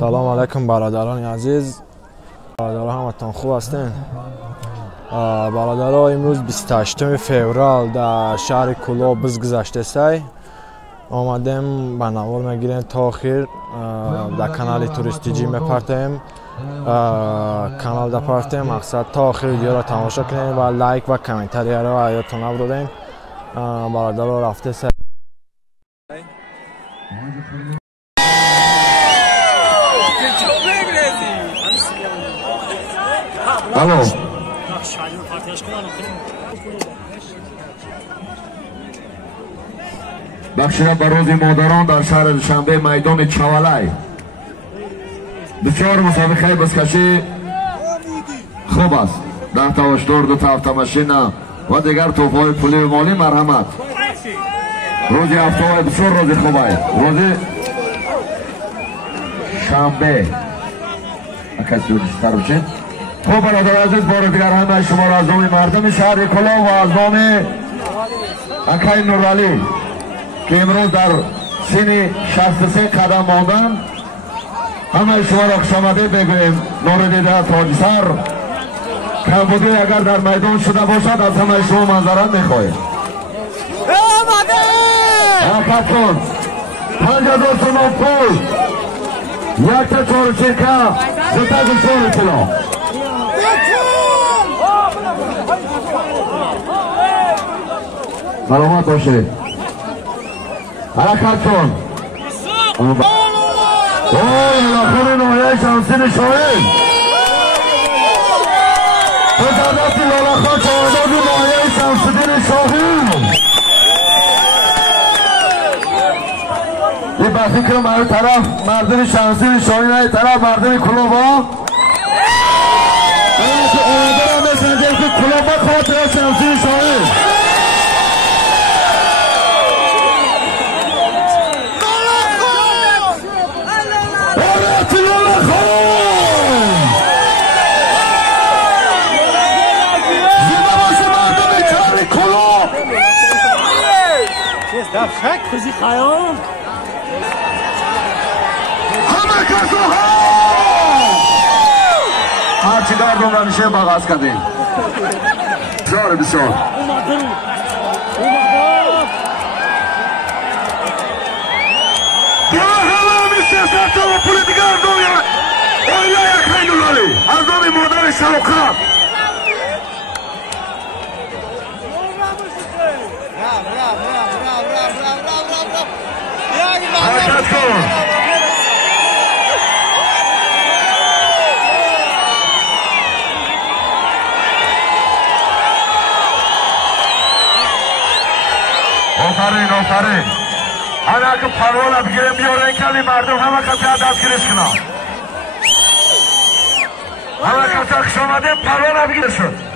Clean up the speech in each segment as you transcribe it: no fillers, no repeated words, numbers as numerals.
سلام علیکم برادران عزیز. برادران همتون خوب هستین؟ برادران امروز 28 فوریه در شهر کلوب biz گذشته سای آمدیم برنامه میگیریم تا آخر در کانال توریستی جی میپرتیم. کانال در پرتیم مقصد تا آخر ویدیو را تماشا کنیم و لایک و کامنتاری را یادتون نبودین. برادران رفته سای الو بخشیده بر روز مادران در شهر دوشنبه میدان چوالای بسیار مسابقه بزکشی خوب است. 10 تا اشتر، 2 تا автомашина و دیگر توپ‌های پولی و مالی. مرحمت. روزی هفته بسیار روزی خوب است. روزی شنبه کسی دوست‌تر بشید. خوب برادر عزیز، بار دیگر همه شما را از نام مردم شهر کلوب و از نام اکای نورالی که امروز در سن 63 قدم ماندن همه شما را خوش آمده بگوییم. نور دیده تاج سر کمبودی اگر در میدان شده باشد از همه شما منظرت میخواهیم. حرکت کن. 5000 تومان پول، 1 تا 4 چرکه، 2 تا گوشوار اطلاع. سلامت باشید. حرکت کن. لاخون نویه شمسین شاهد تجدد لالاخان شاهداد نویه شمسین شاهد یه بخی کنم این طرف مردم شمسین شاهد، این طرف مردم کلوبا. این که اومده را میسنجه که کلوبا خاطر شمسین شاهد. دفشک کزی خیام همه کسو ها هرچی گردون را میشه باغاز کردیم. بسیار بسیار دیگه همه میشه سرطان و پولی دیگر دنیا آیا یک خیلی از نام مادر شوکت حرکت کن. آفرین آفرین. حالا که پروانه بگیریم بیارن کلی مردم همه کسی دستگیرش کنن. همه کسی خوش آمده پروانه بگیره شد.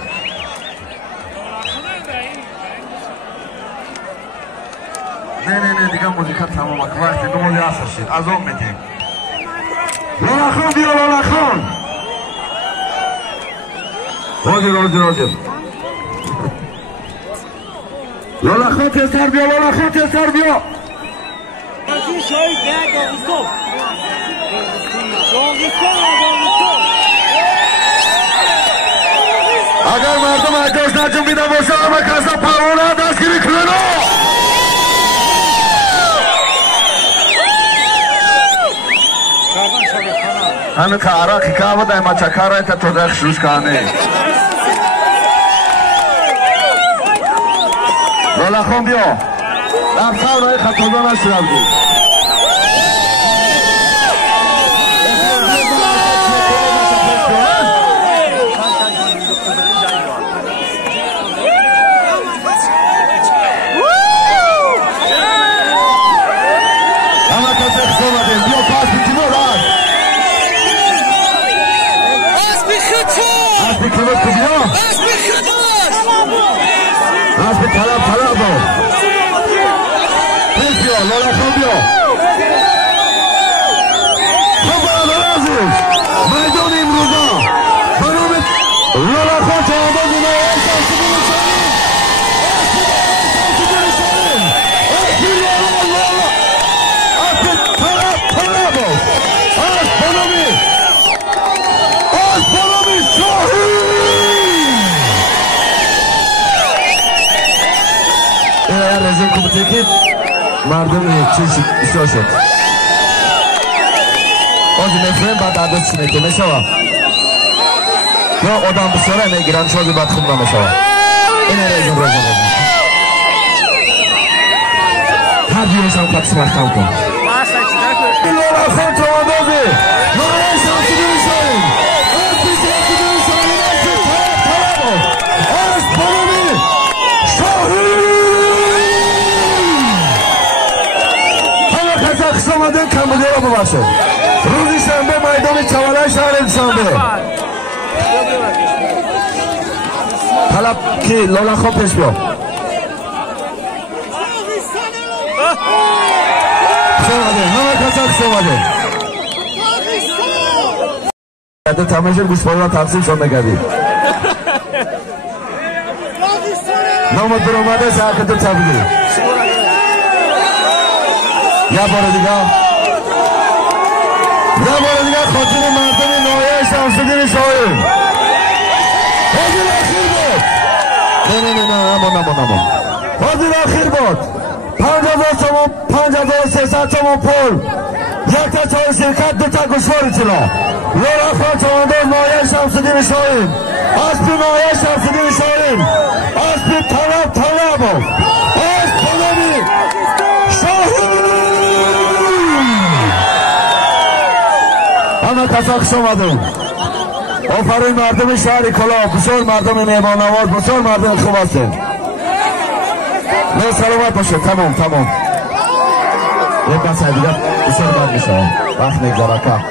نه دیگه موزیکا تمام است. وقتی نمازی هستید از اون میدیم. لالاخان بیا لالاخان. راجر لالاخان تستر بیا لالاخان تستر بیا. اگر مردم اجازه نجوم بیده باشه همه کسا پروانه دستگیری کنن. همه که عراقی که بوده ما چکر رای تا تو دخش روش کنه. لالاخان بیا دفتر رای خطوزان هست شده بود. طلب با بیا لالاخان بیا یا رزم کوبته که مردم چیز بسیار شد آزی میفرم بعد عدد سمیته میشوه یا آدم بسیاره میگیرن شازی بعد خوب نمیشوه اینه رزم هر دیوش هم قدس محکم کن لولا خود رو آدازی نایه شانسی دوشتاریم از بیسی اکی دوشتاریم از پانومی شاهی همه خزا قسم آدن کمبودی را ببخشد روزی شنبه میدان چواله شهر شنبه طلب کی لولا خوب پیش بیا همه کسا قسم آده تماشا گوشپایی را تقسیم شد نگردی نامت بر اومده ساعت تو تبدیل یا بار دیگه خاطر مردم نایه شمس‌الدین شاهین حاضر اخیر بود نه حاضر اخیر بود 5300 تومان پول یک تا چای شرکت دو تا گوشوار چلا لولا خان چوانداز نایه شمس‌الدین شاهین اسب نایه شمس‌الدین شاهین اسب طلب اسب پنامی شاهین همه کسا خوش آمدیم آفرین مردم شهر کلاه بسیار مردم مهمان نواز بسیار مردم خوب هستیم نه سلامت باشه تمام یک بس دیگه بسیار بد میشه وقت نگذاره که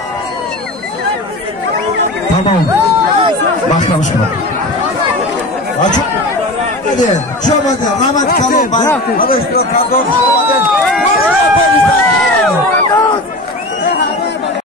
تمام وقتمش کنم چه آمده رحمت کلام من همه اشتراک کردن